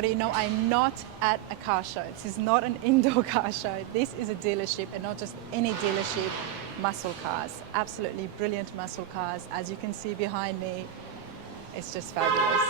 everybody, no, I'm not at a car show. This is not an indoor car show. This is a dealership, and not just any dealership, muscle cars. Absolutely brilliant muscle cars. As you can see behind me, it's just fabulous.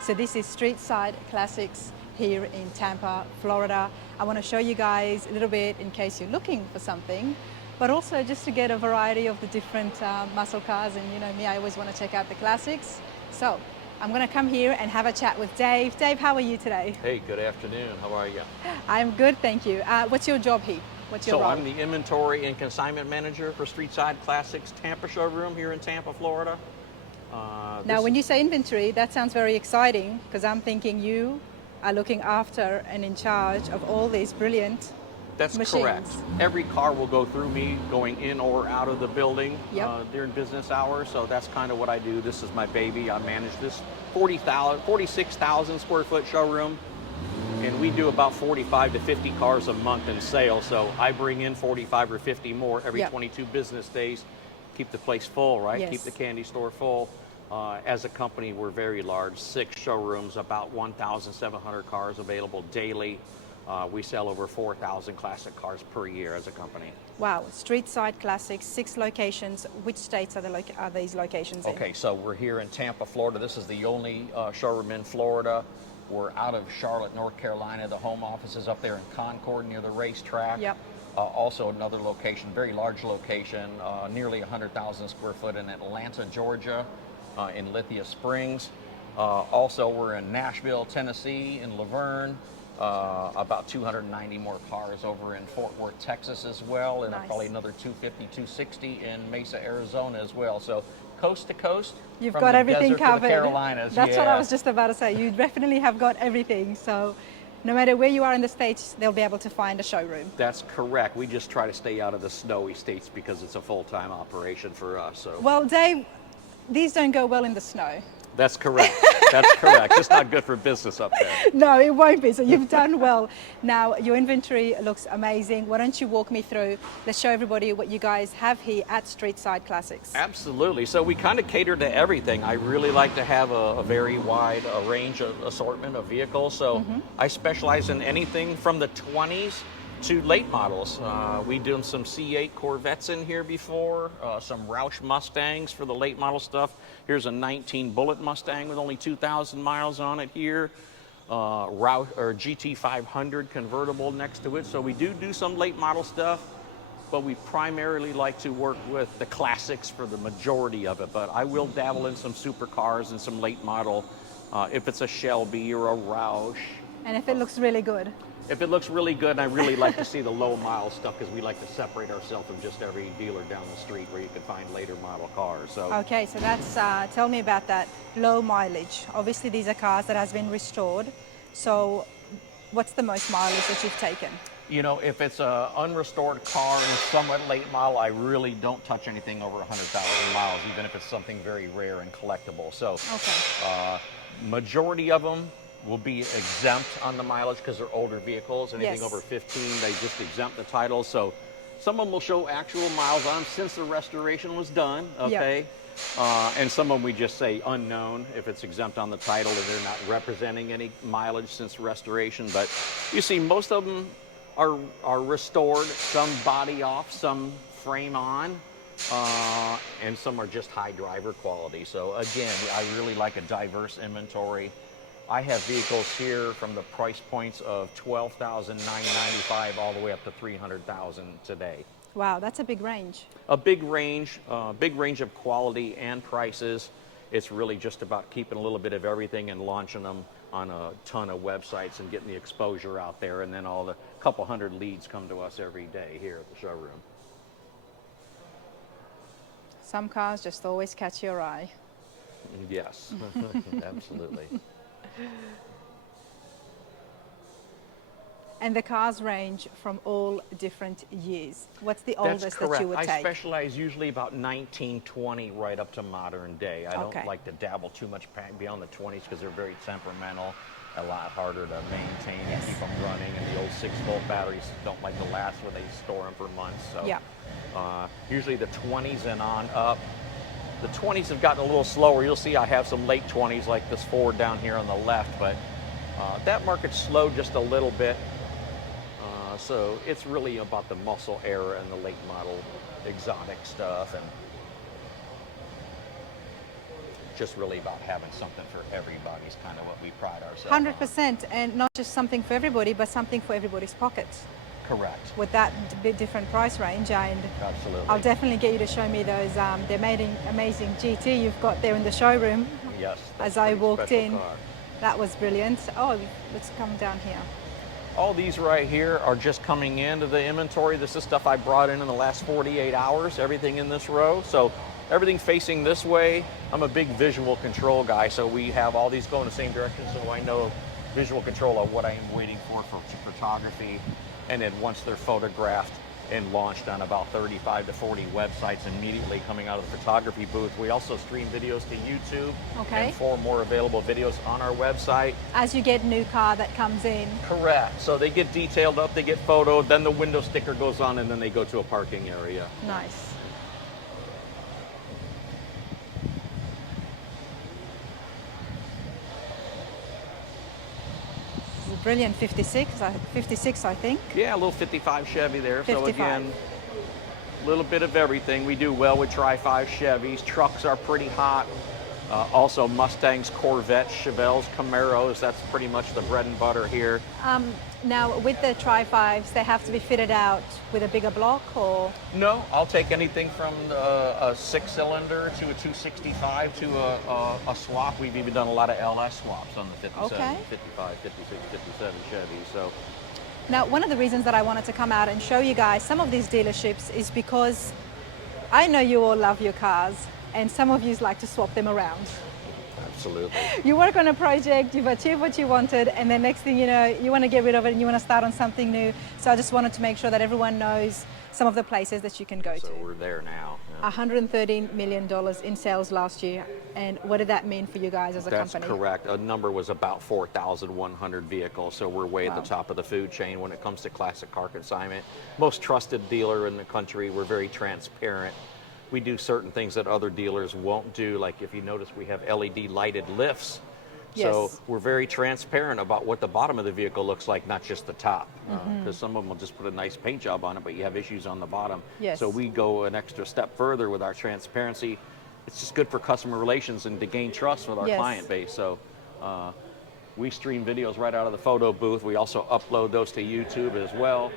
So this is Streetside Classics here in Tampa, Florida. I want to show you guys a little bit in case you're looking for something, but also just to get a variety of the different muscle cars. And you know me, I always want to check out the classics. So I'm going to come here and have a chat with Dave. Dave, how are you today? Hey, good afternoon. How are you? I'm good, thank you. What's your job here? What's your role? I'm the inventory and consignment manager for Streetside Classics Tampa showroom here in Tampa, Florida. Now, when you say inventory, that sounds very exciting, because I'm thinking you are looking after and in charge of all these brilliant That's machines. correct. Every car will go through me going in or out of the building Yep. during business hours, so that's kind of what I do. This is my baby. I manage this 46,000 square foot showroom, and we do about 45 to 50 cars a month in sales, so I bring in 45 or 50 more every Yep. 22 business days. Keep the place full, right? Yes. Keep the candy store full. As a company, we're very large, 6 showrooms, about 1,700 cars available daily. We sell over 4,000 classic cars per year as a company. Wow, Streetside Classics, 6 locations. Which states are these locations in? Okay, so we're here in Tampa, Florida. This is the only showroom in Florida. We're out of Charlotte, North Carolina. The home office is up there in Concord near the racetrack. Yep. Also another location, very large location, nearly 100,000 square foot in Atlanta, Georgia, in Lithia Springs. Also, we're in Nashville, Tennessee, in Laverne. About 290 more cars over in Fort Worth, Texas as well, and Nice. probably another 250, 260 in Mesa, Arizona as well. So coast to coast. You've from got the everything desert to the covered. Carolinas. That's what Yeah. I was just about to say. You definitely have got everything. So no matter where you are in the States, they'll be able to find a showroom. That's correct. We just try to stay out of the snowy states because it's a full-time operation for us. So Well, Dave, these don't go well in the snow. that's correct. That's correct. It's not good for business up there. No, it won't be. So you've done well. Now, your inventory looks amazing. Why don't you walk me through? Let's show everybody what you guys have here at Streetside Classics. Absolutely. So we kind of cater to everything. I really like to have a very wide range of assortment of vehicles. So I specialize in anything from the 20s to late models. We done some C8 Corvettes in here before, some Roush Mustangs for the late model stuff. Here's a 19 Bullet Mustang with only 2,000 miles on it here. Roush or GT500 convertible next to it. So we do some late model stuff, but we primarily like to work with the classics for the majority of it. But I will dabble in some supercars and some late model if it's a Shelby or a Roush. And if it looks really good. If it looks really good, and I really like to see the low mile stuff because we like to separate ourselves from just every dealer down the street where you can find later model cars. So Okay, so that's, tell me about that low mileage. Obviously, these are cars that has been restored. So what's the most mileage that you've taken? you know, if it's a unrestored car and somewhat late model, I really don't touch anything over 100,000 miles, even if it's something very rare and collectible. So, majority of them will be exempt on the mileage because they're older vehicles. Anything over 15, they just exempt the title. So, some of them will show actual miles on them since the restoration was done. Okay. And some of them we just say unknown if it's exempt on the title and they're not representing any mileage since restoration. But you see, most of them are restored, some body off, some frame on, and some are just high driver quality. So again, I really like a diverse inventory. I have vehicles here from the price points of $12,995 all the way up to $300,000 today. Wow, that's a big range. A big range of quality and prices. It's really just about keeping a little bit of everything and launching them on a ton of websites and getting the exposure out there, and then all the couple hundred leads come to us every day here at the showroom. Some cars just always catch your eye. Yes, absolutely. And the cars range from all different years. What's the oldest that you would take? I specialize usually about 1920 right up to modern day. I don't like to dabble too much beyond the 20s because they're very temperamental, a lot harder to maintain and keep them running. And the old 6-volt batteries don't like to last where they store them for months. So usually the 20s and on up. The 20s have gotten a little slower. You'll see I have some late 20s like this Ford down here on the left, but That market slowed just a little bit. So it's really about the muscle era and the late model exotic stuff, and just really about having something for everybody is kind of what we pride ourselves on. 100%, and not just something for everybody, but something for everybody's pockets. Correct. With that bit different price range, and Absolutely. I'll definitely get you to show me those the amazing GT you've got there in the showroom. Yes. As I walked in, car. that was brilliant. Oh, let's come down here. All these right here are just coming into the inventory. This is stuff I brought in the last 48 hours, everything in this row. So everything facing this way. I'm a big visual control guy, so we have all these going the same direction, so I know visual control of what I am waiting for photography. And then once they're photographed and launched on about 35 to 40 websites immediately coming out of the photography booth. We also stream videos to YouTube. Okay. And 4 more available videos on our website. As you get new car that comes in. Correct. So they get detailed up, they get photoed, then the window sticker goes on, and then they go to a parking area. Nice. Brilliant 56, I think. Yeah, a little 55 Chevy there. 55. So again, a little bit of everything. We do well with Tri-5 Chevys. Trucks are pretty hot. Also Mustangs, Corvettes, Chevelles, Camaros. That's pretty much the bread and butter here. Now, with the Tri-5s, they have to be fitted out with a bigger block, or? No, I'll take anything from a 6-cylinder to a 265 to a swap. We've even done a lot of LS swaps on the 57, Okay. 55, 56, 57 Chevy. So. Now, one of the reasons that I wanted to come out and show you guys some of these dealerships is because I know you all love your cars, and some of you like to swap them around. Absolutely. You work on a project, you've achieved what you wanted, and then next thing you know, you want to get rid of it and you want to start on something new. So I just wanted to make sure that everyone knows some of the places that you can go So to. we're there now. Yeah. $113 million in sales last year. And what did that mean for you guys as a company? That's correct. A number was about 4,100 vehicles. So we're way at the top of the food chain when it comes to classic car consignment. Most trusted dealer in the country. We're very transparent. We do certain things that other dealers won't do. Like if you notice, we have LED lighted lifts. So Yes. we're very transparent about what the bottom of the vehicle looks like, not just the top. Because some of them will just put a nice paint job on it, but you have issues on the bottom. Yes. So we go an extra step further with our transparency. It's just good for customer relations and to gain trust with our Yes. client base. So we stream videos right out of the photo booth. We also upload those to YouTube as well.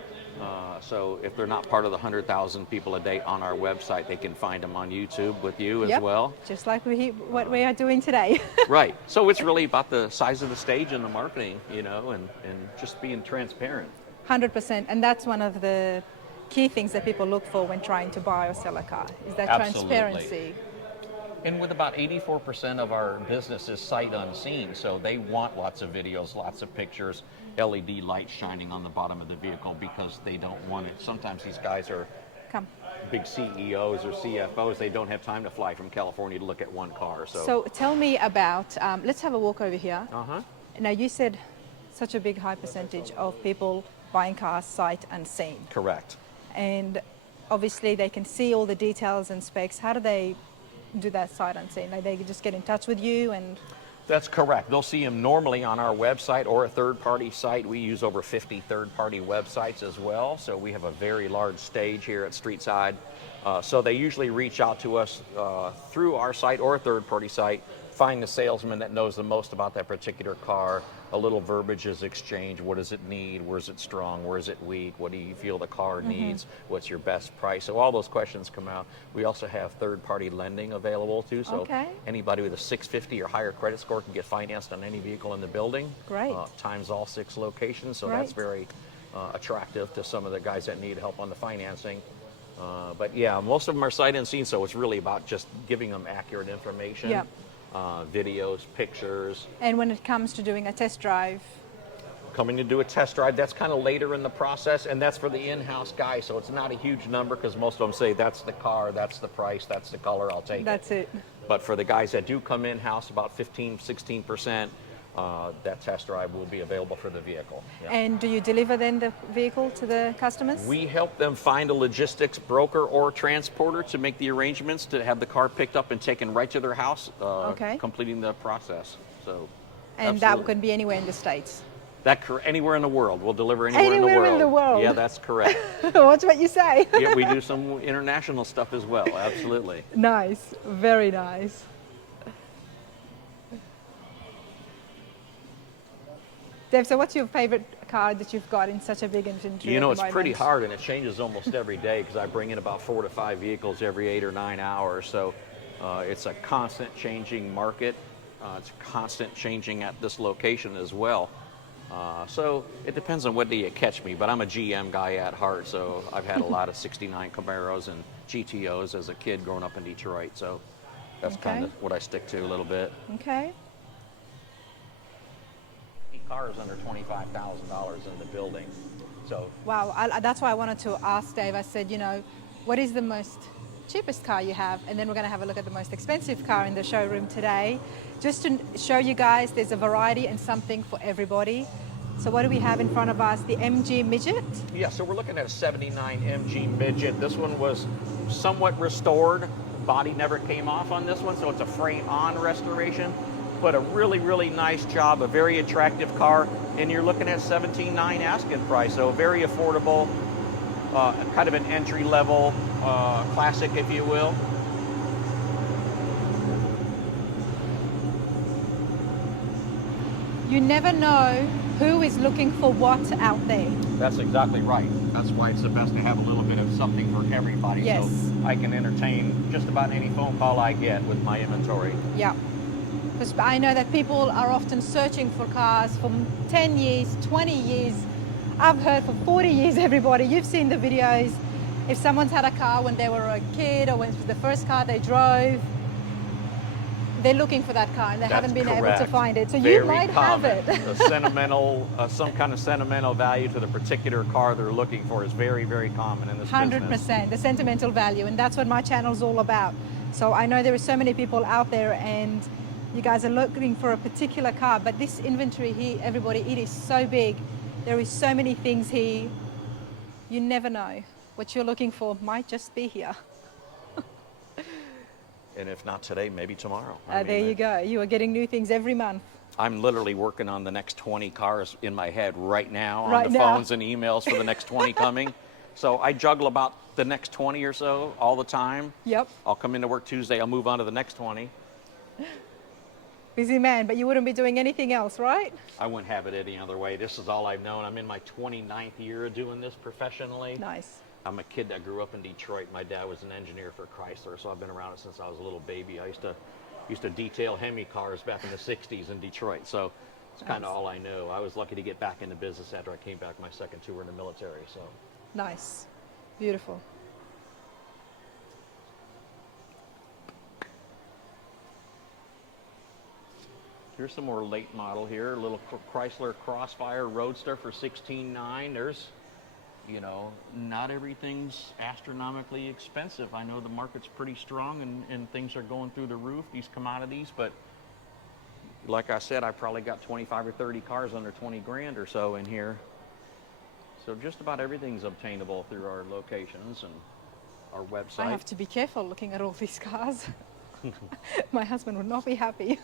So if they're not part of the 100,000 people a day on our website, they can find them on YouTube with you as Yep. well. Just like what we are doing today. Right. So it's really about the size of the stage and the marketing, you know, and just being transparent. 100%. And that's one of the key things that people look for when trying to buy or sell a car, is that Absolutely. transparency. And with about 84% of our business is sight unseen, so they want lots of videos, lots of pictures, LED lights shining on the bottom of the vehicle because they don't want it. Sometimes these guys are Come. big CEOs or CFOs. They don't have time to fly from California to look at one car. So tell me about, let's have a walk over here. Uh-huh. Now, you said such a big high percentage of people buying cars sight unseen. Correct. And obviously they can see all the details and specs. How do they do that sight unseen? Like they just get in touch with you and... That's correct. They'll see them normally on our website or a third-party site. We use over 50 third-party websites as well, so we have a very large stage here at Streetside. So they usually reach out to us through our site or a third-party site, find the salesman that knows the most about that particular car. A little verbiage is exchanged. What does it need? Where's it strong? Where's it weak? What do you feel the car needs? What's your best price? So all those questions come out. We also have third-party lending available too. So Okay. anybody with a 650 or higher credit score can get financed on any vehicle in the building. Great. Times all 6 locations. So that's Great. very attractive to some of the guys that need help on the financing. But yeah, most of them are sight unseen, so it's really about just giving them accurate information. Yep. Videos, pictures. And when it comes to doing a test drive, Coming to do a test drive, that's kind of later in the process, and that's for the in-house guy, so it's not a huge number because most of them say that's the car, that's the price, that's the color, I'll take that's it. But for the guys that do come in-house, about 15, 16%, that test drive will be available for the vehicle. Yeah. And do you deliver then the vehicle to the customers? We help them find a logistics broker or transporter to make the arrangements to have the car picked up and taken right to their house, Okay. completing the process. So And Absolutely. that can be anywhere in the States. Anywhere in the world. We'll deliver anywhere in the Anywhere world. in the world. Yeah, that's correct. Watch what you say. Yeah, we do some international stuff as well. Absolutely. Nice, very nice. Dave, so what's your favorite car that you've got in such a big inventory? You know, at the it's pretty moment? hard, and it changes almost every day because I bring in about 4 to 5 vehicles every 8 or 9 hours. So it's a constant changing market. It's constant changing at this location as well. So it depends on what day you catch me, but I'm a GM guy at heart, so I've had a lot of 69 Camaros and GTOs as a kid growing up in Detroit, so that's Okay. kind of what I stick to a little bit. Okay. Cars under $25,000 in the building, so Wow, that's why I wanted to ask Dave. I said, you know, what is the most cheapest car you have? And then we're going to have a look at the most expensive car in the showroom today, just to show you guys there's a variety and something for everybody. So what do we have in front of us? The MG Midget. yeah, so we're looking at a 79 MG Midget. This one was somewhat restored. Body never came off on this one, so it's a frame-on restoration. But a really, really nice job, a very attractive car, and you're looking at $17,900 asking price, so very affordable, kind of an entry-level classic, if you will. You never know who is looking for what out there. That's exactly right. That's why it's the best to have a little bit of something for everybody. Yes. So I can entertain just about any phone call I get with my inventory. Yeah. Because I know that people are often searching for cars for 10 years, 20 years. I've heard for 40 years, everybody. You've seen the videos. If someone's had a car when they were a kid or when it was the first car they drove, they're looking for that car and they haven't been able to correct. find it. So Very you might common. have it. A sentimental, some kind of sentimental value to the particular car they're looking for is very, very common in this 100%, business. the sentimental value, and that's what my channel's all about. So I know there are so many people out there and you guys are looking for a particular car, but this inventory here, everybody, it is so big. There is so many things here. You never know. What you're looking for might just be here. And if not today, maybe tomorrow. There you go. You are getting new things every month. I'm literally working on the next 20 cars in my head right now on Right the now. phones and emails for the next 20 coming. So I juggle about the next 20 or so all the time. Yep. I'll come into work Tuesday, I'll move on to the next 20. Busy man, but you wouldn't be doing anything else, right? I wouldn't have it any other way. This is all I've known. I'm in my 29th year of doing this professionally. Nice. I'm a kid that grew up in Detroit. My dad was an engineer for Chrysler, so I've been around it since I was a little baby. I used to detail Hemi cars back in the 60s in Detroit, so it's kind of all I know. I was lucky to get back into business after I came back my second tour in the military. So Nice. Beautiful. here's some more late model here. A little Chrysler Crossfire Roadster for $16,900. There's, you know, not everything's astronomically expensive. I know the market's pretty strong and things are going through the roof, these commodities, but like I said, I probably got 25 or 30 cars under 20 grand or so in here. So just about everything's obtainable through our locations and our website. I have to be careful looking at all these cars. My husband would not be happy.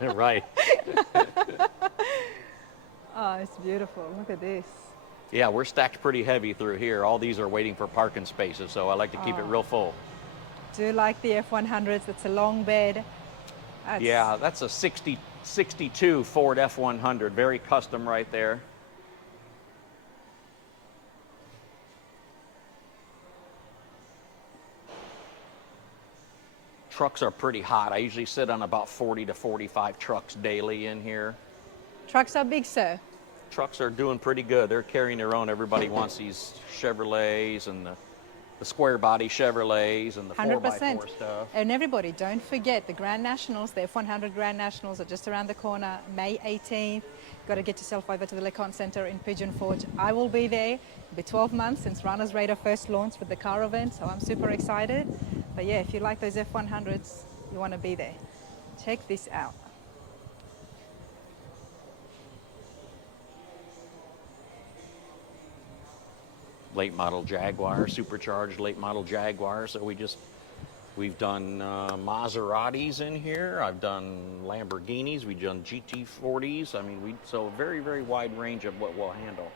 Right. Oh, it's beautiful. Look at this. Yeah, we're stacked pretty heavy through here. All these are waiting for parking spaces, so I like to keep it real full. Do you like the F100s? It's a long bed. Yeah, that's a 62 Ford F100, very custom right there. Trucks are pretty hot. I usually sit on about 40 to 45 trucks daily in here. Trucks are big, sir. Trucks are doing pretty good. They're carrying their own. Everybody wants these Chevrolets and the square body Chevrolets and the 4x4 stuff. And everybody, don't forget the Grand Nationals, the F100 Grand Nationals are just around the corner, May 18th. Got to get yourself over to the LeConte Center in Pigeon Forge. I will be there. It'll be 12 months since Runner's Radar first launched with the car event, so I'm super excited. But yeah, if you like those F100s, you want to be there. Check this out. Late model Jaguar, supercharged late model Jaguar. So we just We've done Maseratis in here. I've done Lamborghinis. We've done GT40s. I mean, so a very, very wide range of what we'll handle.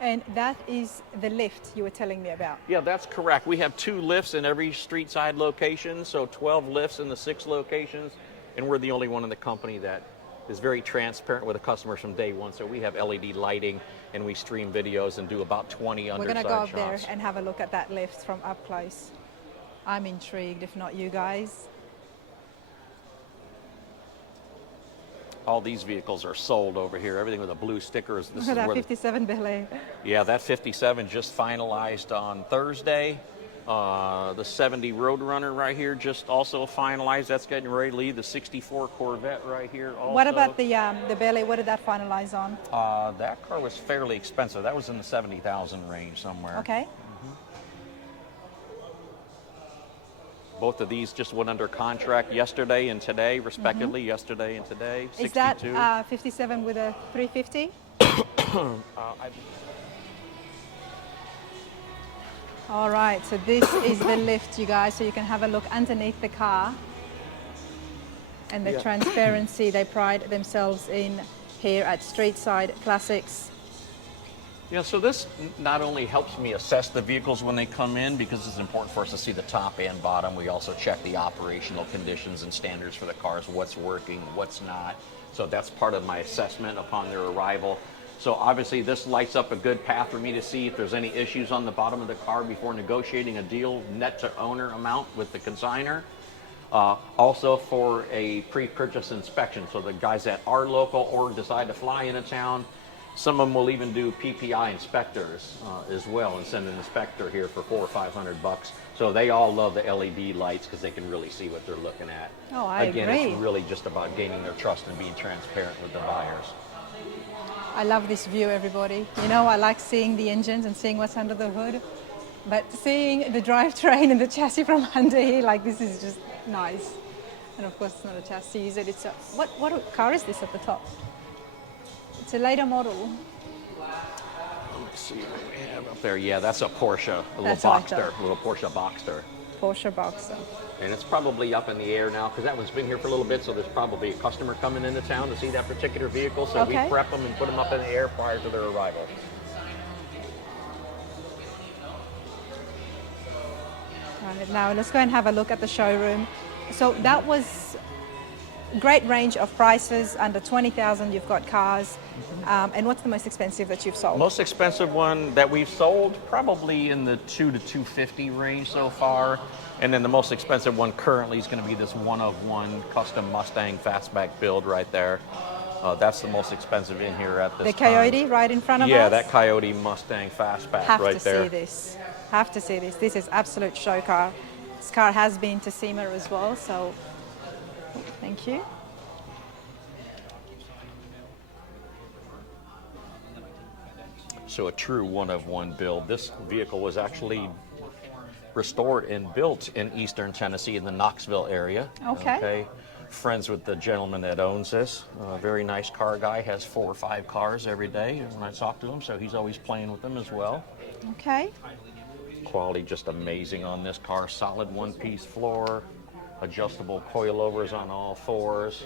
And that is the lift you were telling me about. Yeah, that's correct. We have 2 lifts in every Streetside location, so 12 lifts in the 6 locations, and we're the only one in the company that is very transparent with the customers from day one. So we have LED lighting, and we stream videos and do about 20 underside shots. We're going to go up there and have a look at that lift from up close. I'm intrigued, if not you guys. All these vehicles are sold over here. Everything with a blue sticker is. Look at that 57 Bel Air. Yeah, that 57 just finalized on Thursday. The 70 Roadrunner right here just also finalized. That's getting ready to leave. The 64 Corvette right here also. What about the Bel Air? What did that finalize on? That car was fairly expensive. That was in the 70,000 range somewhere. Okay. Both of these just went under contract yesterday and today, respectively. Yesterday and today. 62. Is that 57 with a 350? All right, so this is the lift, you guys, so you can have a look underneath the car and the transparency they pride themselves in here at Streetside Classics. Yeah, so this not only helps me assess the vehicles when they come in, because it's important for us to see the top and bottom. We also check the operational conditions and standards for the cars, what's working, what's not. So that's part of my assessment upon their arrival. So obviously this lights up a good path for me to see if there's any issues on the bottom of the car before negotiating a deal net to owner amount with the consignor. Also for a pre-purchase inspection. So the guys that are local or decide to fly into town, some of them will even do PPI inspectors as well and send an inspector here for $400 or $500. So they all love the LED lights because they can really see what they're looking at. Oh, I agree. Again, it's really just about gaining their trust and being transparent with the buyers. I love this view, everybody. You know, I like seeing the engines and seeing what's under the hood, but seeing the drivetrain and the chassis from under here, like this is just nice. And of course, it's not a chassis, is it? It's a, what car is this at the top? It's a later model. Let's see what we have up there. Yeah, that's a Porsche, a little Boxster, a little Porsche Boxster. Porsche Boxster. And it's probably up in the air now because that one's been here for a little bit, so there's probably a customer coming into town to see that particular vehicle, so we prep them and put them up in the air prior to their arrival. Right, now let's go and have a look at the showroom. So that was great range of prices, under 20,000 you've got cars. And what's the most expensive that you've sold? Most expensive one that we've sold, probably in the $200 to $250 range so far. And then the most expensive one currently is going to be this one-of-one custom Mustang fastback build right there. That's the most expensive in here at this The Coyote time. Right in front of us? Yeah, that Coyote Mustang fastback right there. Have to see this. Have to see this. This is absolute show car. This car has been to SEMA as well, so thank you. So a true one-of-one build. This vehicle was actually restored and built in eastern Tennessee in the Knoxville area. Okay. Friends with the gentleman that owns this. Very nice car guy, has 4 or 5 cars every day when I talk to him, so he's always playing with them as well. Okay. Quality just amazing on this car. Solid one-piece floor, adjustable coilovers on all 4s,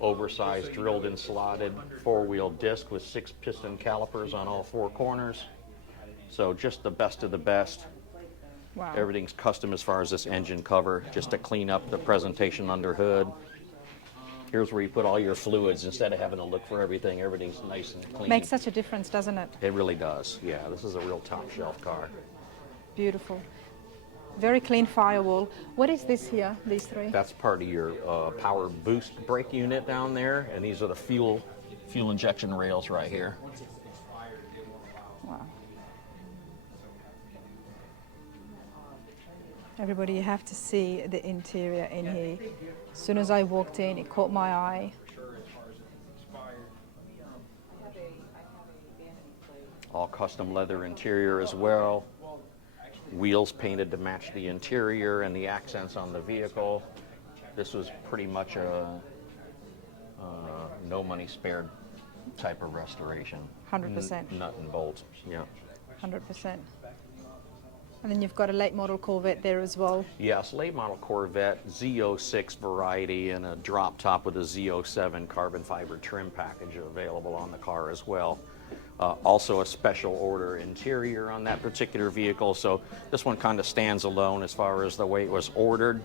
oversized drilled and slotted 4-wheel disc with 6 piston calipers on all 4 corners. So just the best of the best. Wow. Everything's custom as far as this engine cover, just to clean up the presentation under hood. Here's where you put all your fluids instead of having to look for everything. Everything's nice and clean. Makes such a difference, doesn't it? It really does. Yeah, this is a real top shelf car. Beautiful. Very clean firewall. What is this here, these 3? That's part of your power boost brake unit down there, and these are the fuel injection rails right here. Wow. Everybody, you have to see the interior in here. As soon as I walked in, it caught my eye. All custom leather interior as well. Wheels painted to match the interior and the accents on the vehicle. This was pretty much a no money spared type of restoration. 100%. Nut and bolt, yeah. 100%. And then you've got a late model Corvette there as well. Yes, late model Corvette, Z06 variety, and a drop top with a Z07 carbon fiber trim package available on the car as well. Also a special order interior on that particular vehicle, so this one kind of stands alone as far as the way it was ordered,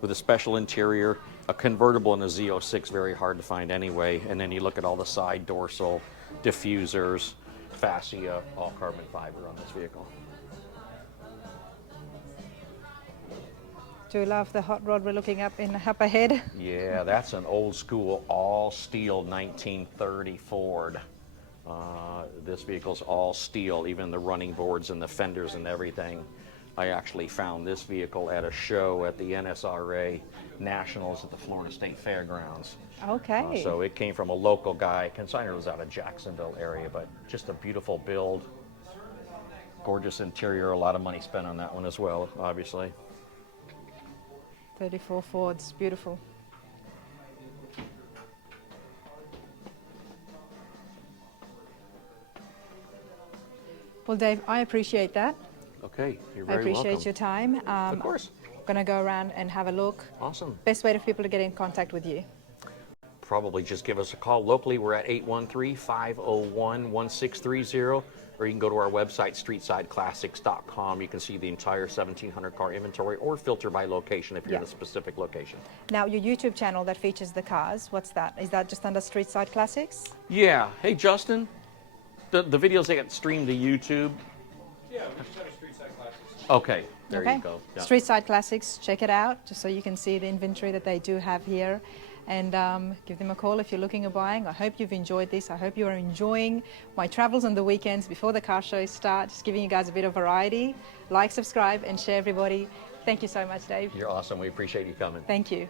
with a special interior. A convertible in a Z06, very hard to find anyway, and then you look at all the side dorsal, diffusers, fascia, all carbon fiber on this vehicle. Do you love the hot rod we're looking up ahead? Yeah, that's an old school all steel 1930 Ford. This vehicle's all steel, even the running boards and the fenders and everything. I actually found this vehicle at a show at the NSRA Nationals at the Florida State Fairgrounds. Okay. So it came from a local guy. Consignor was out of Jacksonville area, but just a beautiful build. Gorgeous interior, a lot of money spent on that one as well, obviously. 34 Fords, beautiful. Well, Dave, I appreciate that. Okay, you're I very appreciate welcome. your time. Of course. Going to go around and have a look. Awesome. Best way for people to get in contact with you? Probably just give us a call locally. We're at 813-501-1630, or you can go to our website, streetsideclassics.com. You can see the entire 1,700 car inventory, or filter by location if you're in a specific location. Now, your YouTube channel that features the cars, what's that? Is that just under Streetside Classics? Yeah. Hey, Justin, the videos, they get streamed to YouTube? Yeah, we just have a Streetside Classics. Okay, there you go. Yeah. Streetside Classics, check it out, just so you can see the inventory that they do have here. And give them a call if you're looking at buying. I hope you've enjoyed this. I hope you are enjoying my travels on the weekends before the car shows start, just giving you guys a bit of variety. Like, subscribe, and share, everybody. Thank you so much, Dave. You're awesome. We appreciate you coming. Thank you.